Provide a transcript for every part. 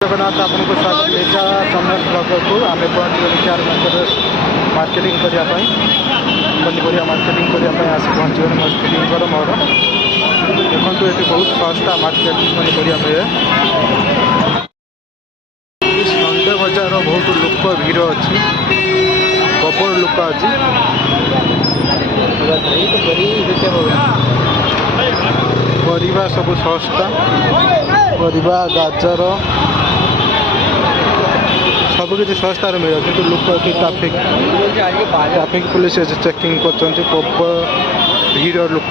जगन्नाथ आपको स्वागत तेजा चंदन ब्लॉग को आम पहुँची चार मार्केटिंग करने पनीपरिया मार्केटिंग करने आस पहुँची मो स्त्रीकर मोर देखो ये बहुत सस्ता मार्केट पनीपरिया मिले। संडे बजार बहुत लोक भीड़ अच्छी प्रबल लोक अच्छी परिवा सब सस्ता परिवा गाजर सब किसी सस्तार मिले कि लोक कि ट्राफिक पुलिस चेकिंग कर भीड़ लोक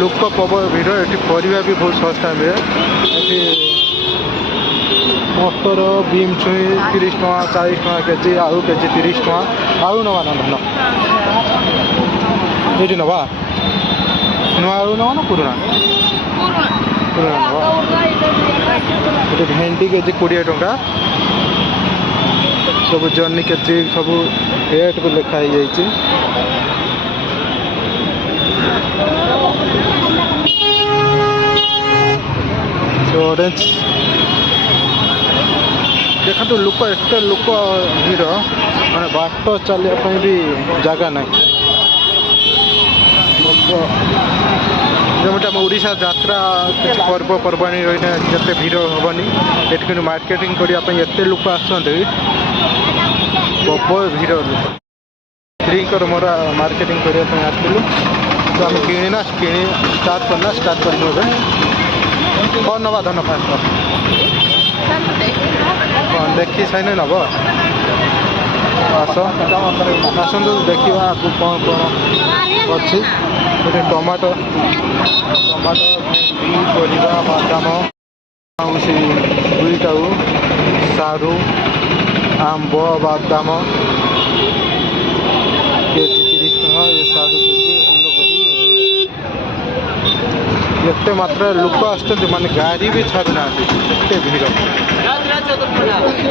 लोक प्रबल भीड़ ये परिवा भी बहुत सस्ता मिले। मटर बीम छुई 30 टका 40 टका केजी आलू केजी 30 टका आलू नवा ना धन ये नवा नुआ आलू नवा ना पुराना ये भेंडी केजी 20 टका सब जर्नी केजी सब रेट को लिखाई ऑरेंज देखो लोक एत लोक भीड़ मैंने बाट चलने भी जगह ना जमीन ओडिशा यात्रा किसी पर्वपर्वाणी रही जिते भीड़ हेनी ये मार्केटिंग करने एत लोक आसते प्रबल भीड़ स्त्रीकर मोर मार्केटिंग करने आसलु तो आम किणना स्टार्ट करना स्टार्ट कर कौन नवा धन फास्ट देखी साइन नब आस आसतु देखा आपको कौन कौन अच्छी ये टमाटो भेंडी परिवा बादाम दुईटा सारू आंब बादाम केजी 30 टका ये सारू केजी एते मात्रा लोक आसते माने गाड़ी भी छाड़ू ना एते भीड़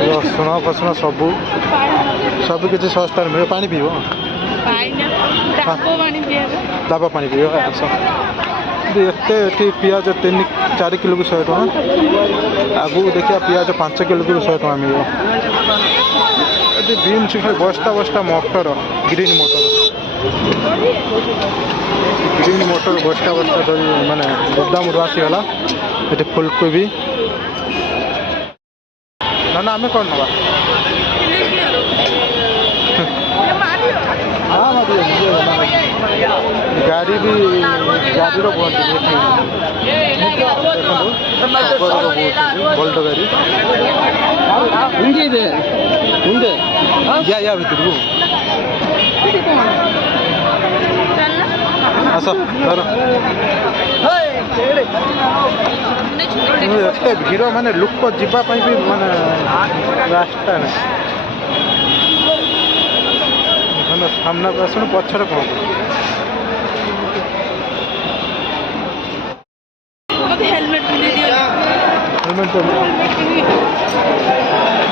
रसुण फसुण सब किसी सस्तार मिले। पानी पीब डाबा पानी पीब एत पिज 3-4 किलो को 100 टका आगू देखिए पिज 5 किलो को 100 टका मिले। बीम खाली बस्ता बस्ता मटर ग्रीन मटर बस्ता बस्ता धरी माने गोदाम आसीगला ये फुलकोबी ना आम कौन नवा गाड़ी भी गाड़ी बोल्ट गाड़ी या भर आस एत भीड़ माने लोक जावाई भी माने रास्ता ना सामना को आसन पछर कौन हेलमेट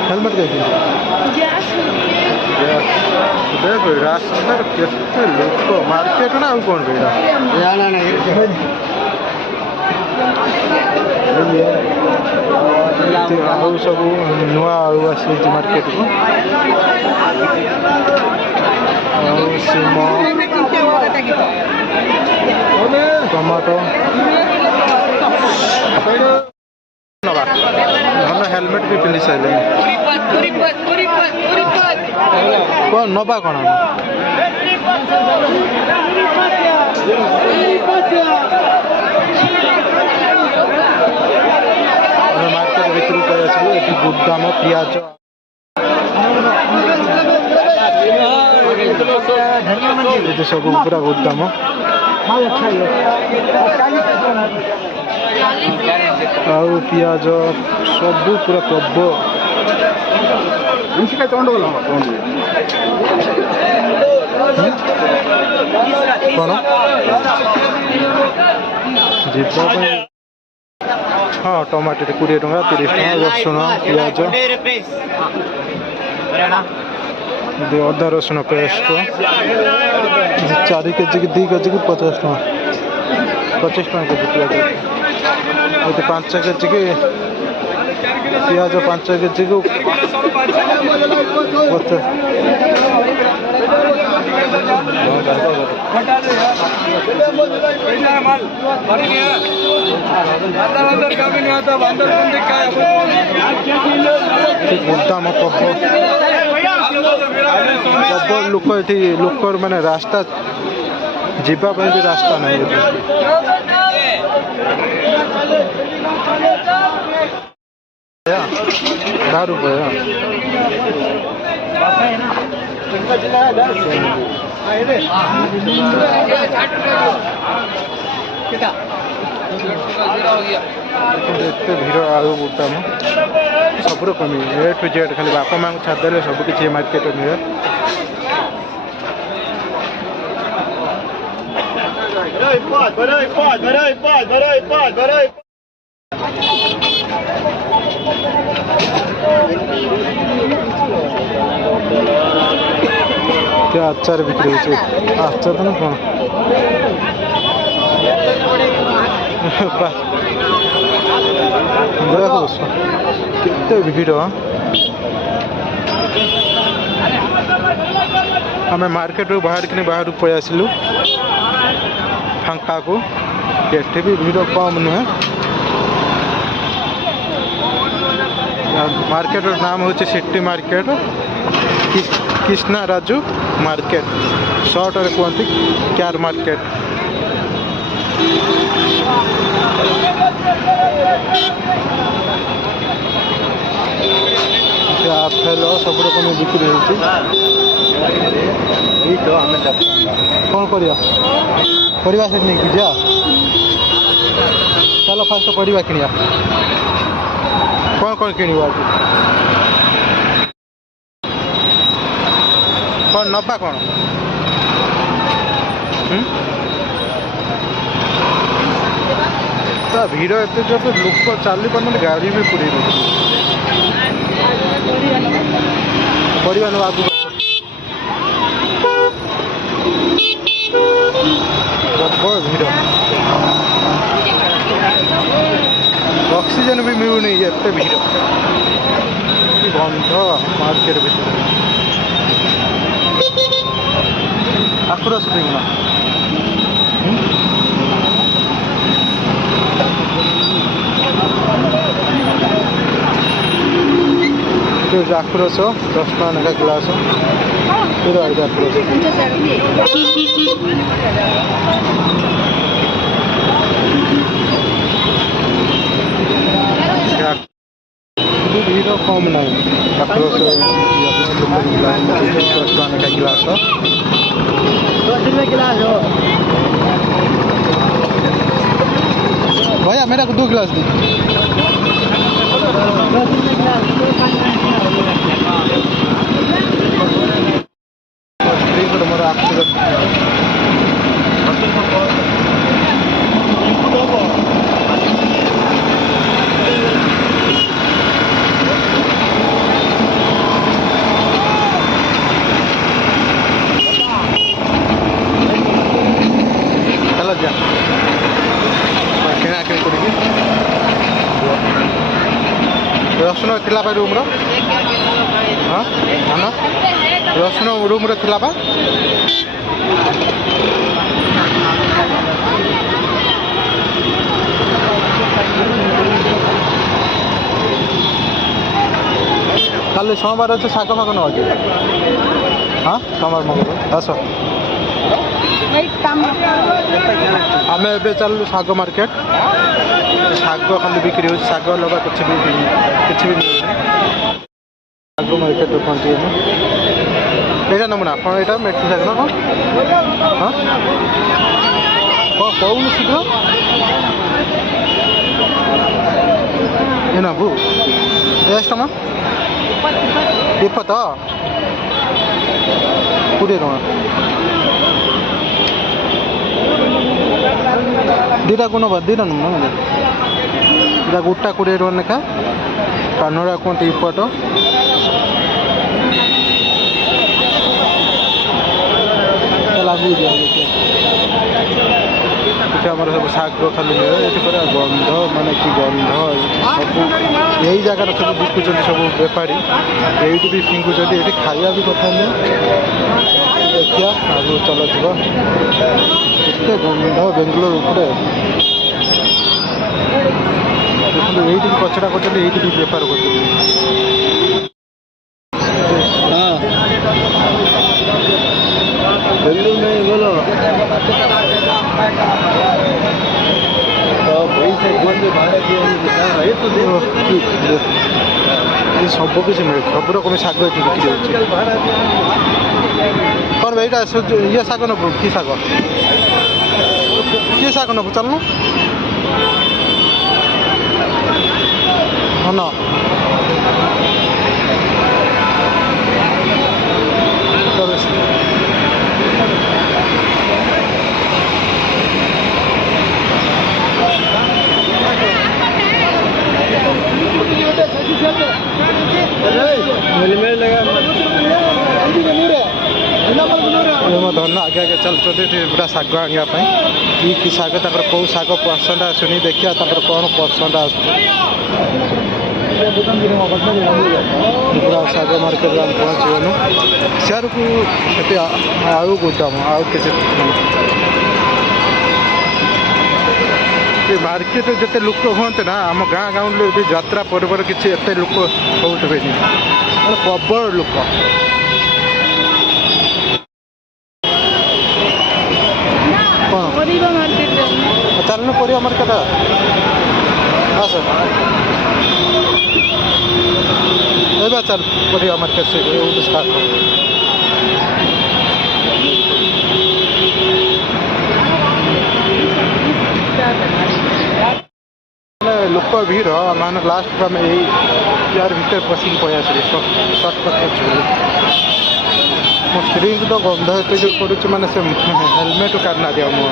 हेलमेट देखिए देख रास्ता केते लोक मार्केट ना कौन भीड़ आउ सब नुआ आलू आसी मार्केट को टमाटो धन हेलमेट भी पिंधि सारे कौन नवा कौन मार्केट भितर ये गोदाम पिज ये सब पूरा गोदाम आउ पिज सब पूरा प्रबल कौन जी हाँ टमाटो 20 टका 30 टका रसुण पिज अदा रसुण पेस्ट 4 केजी की 2 केजी की 50 टका 25 टका केजी पिज ये 5 केजी की पियाज 5 केजी को गोदाम प्रबल लोक ये लोकर माने रास्ता जीवा भी रास्ता नहीं ₹10 एत भीड़ आलू गोदाम सब रकम ए टू जेड खाली बापा माँ को छाड़देले सब किसी मार्केट मिले क्या आचार बिक्री हो आचार तो ना कौन केते भीड़ आम मार्केट बाहर कि बाहर पलि आसलु फांका को ये भी भीड़ कम नुहे मार्केट नाम हूँ city market Krishna Raju market short कहते क्यार मार्केट आपेल सब रकम बिक्री होती कौन करवा से नहीं जा चलो फास्ट परिवा किनिया कौन किण कौन नबा कौन भीड़ एत जो लोक चली पार गाड़ी भी पूरी परिवा ना आगू प्रबल भीड़ ऑक्सीजन भी मिलूनी एत भीड़ बंध मार्केट भीतर आखुरा सुना आखुरस 10 टका लेखा गिलास भीड़ कम ना आखुरस 10 टका लेखा गिलास भैया मेरा को 2 गिलास दी रसुन थिला रूम हाँ हाँ रसुन रूम थिला कल सोमवार अच्छे शाग फाग ना हाँ सोमवार मंगल आस आम ए चलू शाग मार्केट शाग खाली बिक्री हो शाग लगा कुछ भी शाग मार्केट पहुँची यहाँ नमूना कौन यहाँ मेथी शाग ना कौन हाँ कौन शीघ्र ये नबू ಎಷ್ಟು ಅಮ್ಮ 20 20 ಟଙ୍କା दुटा को नबा दुटा गोटा 20 टଙ୍କା लेखा कानड़ा कहते इपट लागू दिया सब शाग खाली मिले ये बंध ମାନେ କି ଗନ୍ଧ ସବୁ ଏଇ ଜାଗାରେ ସବୁ ବିକୁଛନ୍ତି ସବୁ ବେପାରୀ ଏଇଠି ବି ଫିଙ୍ଗୁଛନ୍ତି ଏଇଠି ଖାଇବା ବି କଥା ନୁହେଁ ଦେଖିବା ଆଗକୁ ଚାଲ ଯିବ ଏତେ ଗନ୍ଧ ବେଙ୍ଗଲୋର ଉପରେ ଦେଖନ୍ତୁ ଏଇଠି ବି କଚଡ଼ା କରୁଛନ୍ତି ଏଇଠି ବି ବେପାର କରୁଛନ୍ତି बेंगलुरु में बोलो पैसे बोलते भाड़े दिए ये तो ये सब किसी मिले सब रकम शाग ये बिक्री कौन भाई ये शाग नब कि शाग कि शाग नब चलनु हाँ न धन आगे आगे चलते पूरा शाग आने कि शाग कौ शाग पसंद आसुनी देखिए कौन पसंद आस पूरा शाग मार्केट में पहुँचगलु सियार को आउ गोदाम आउ किसी मार्केट जिते लोक हमें ना आम गाँ गाँव यात्रा पर किसी एत लोक होते प्रबल लोक चलना परिया मार्केट हाँ सर चल परिया मार्केट से स्टार्ट लोक भीड़ मान लास्ट को आम यार भर पशिक पलि सर्टकट मो स्त्री तो गंध एत जो पड़ू मानने से हेलमेट काढ़ना दिया मो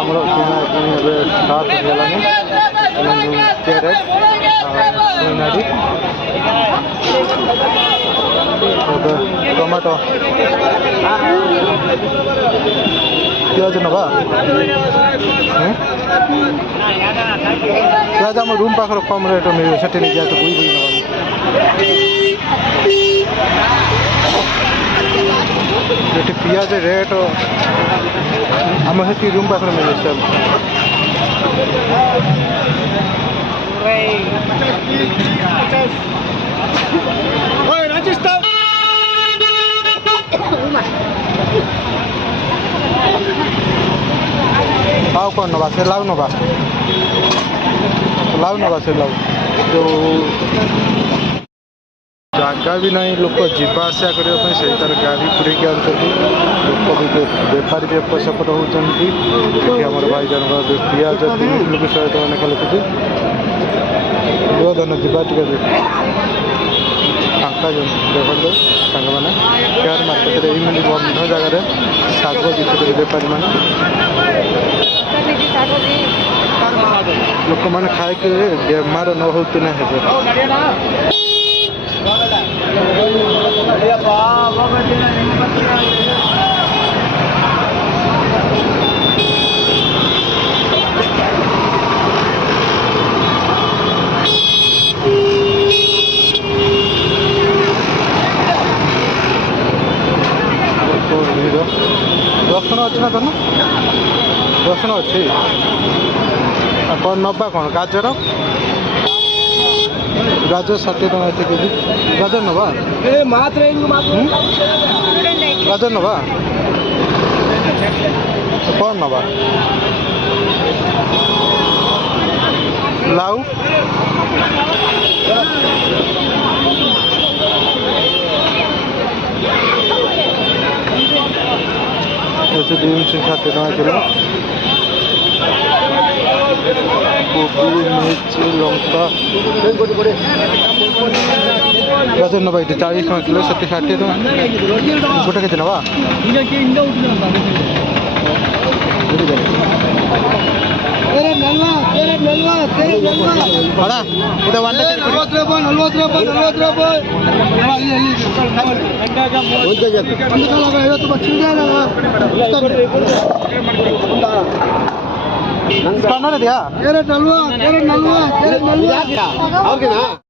आमर किना स्टार्ट होगलानी कैरेट नाड़ी टमाटो प्याज नवा प्याज आम रूम पाखर कम रेट मिले से नहीं जाए तो बुई बुई नवा पियाज रेट आम से रूम पाखर मिले सब आउ कौन नवा से लाउ नवा से लाउ जो जगह भी नहीं लोक जीवा आसा करने से तार गाड़ी पूरे लोक भी बेपारी भी एपट सेपट होती आम भाई जन पियाज 3 किलो 100 टका लेखा लिखुଛି धन जीवा टे फाँका देखते सांग मैंने शेयर मार्केट ये बंध जगार शाग बिक्री बेपारी मैंने लोक मैंने खाई बेमार न होती ना हे रसुण अच्छी ना तुम रसुण अच्छी कौन नवा कौन गाजर गाजर 60 टका एत केजी गाजर नवा गाजर नवा कौन नवा लाउ ऐसे 360 टका किलो କୋବି ମିର୍ଚି ଲଙ୍କା ଗାଜର ନେବା ଏଠି 40 ଟଙ୍କା କିଲୋ ସେଠି 60 ଟଙ୍କା ଗୋଟେ କେତେ ନେବା ಹೌದಾ ಇದು 40 ಸ್ಕ್ಯಾನರ್ ಇದೆಯಾ ರೂಪಾಯಿ